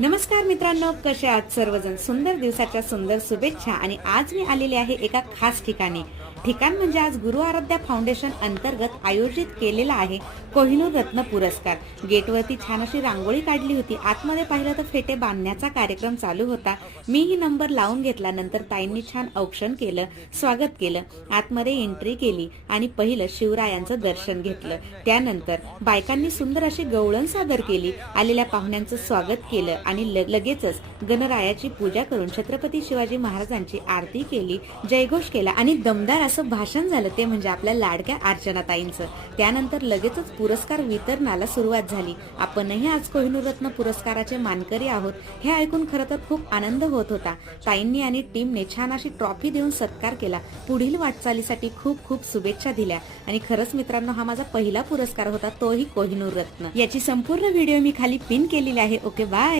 नमस्कार मित्रांनो, कसे आहात सर्वजण? सुंदर दिवसाच्या सुंदर शुभेच्छा. आणि आज मी आलेले आहे एका खास ठिकाणी. ठिकाण म्हणजे आज गुरु आराध्या फाउंडेशन अंतर्गत आयोजित केलेला आहे कोहिनूर रत्न पुरस्कार. गेटवरती छान अशी रांगोळी काढली होती. आतमध्ये पाहिलं तर फेटे बांधण्याचा कार्यक्रम चालू होता. मीही नंबर लावून घेतला. नंतर ताईंनी छान औक्षण केलं, स्वागत केलं, आतमध्ये एंट्री केली आणि पहिलं शिवरायांचं दर्शन घेतलं. त्यानंतर बायकांनी सुंदर अशी गवळण सादर केली, आलेल्या पाहुण्यांचं स्वागत केलं आणि लगेचच गणरायाची पूजा करून छत्रपती शिवाजी महाराजांची आरती केली, जयघोष केला आणि दमदार असं भाषण झालं, ते म्हणजे आपल्या लाडक्या अर्चनाताईंचं. त्यानंतर लगेचच पुरस्कार वितरणाला सुरुवात झाली. आपणही आज कोहिनूर रत्न पुरस्काराचे मानकरी आहोत हे ऐकून खरं तर खूप आनंद होत होता. ताईंनी आणि टीमने छान अशी ट्रॉफी देऊन सत्कार केला. पुढील वाटचालीसाठी खूप खूप शुभेच्छा दिल्या. आणि खरंच मित्रांनो, हा माझा पहिला पुरस्कार होता, तोही कोहिनूर रत्न. याची संपूर्ण व्हिडिओ मी खाली पिन केलेली आहे. Okay, bye.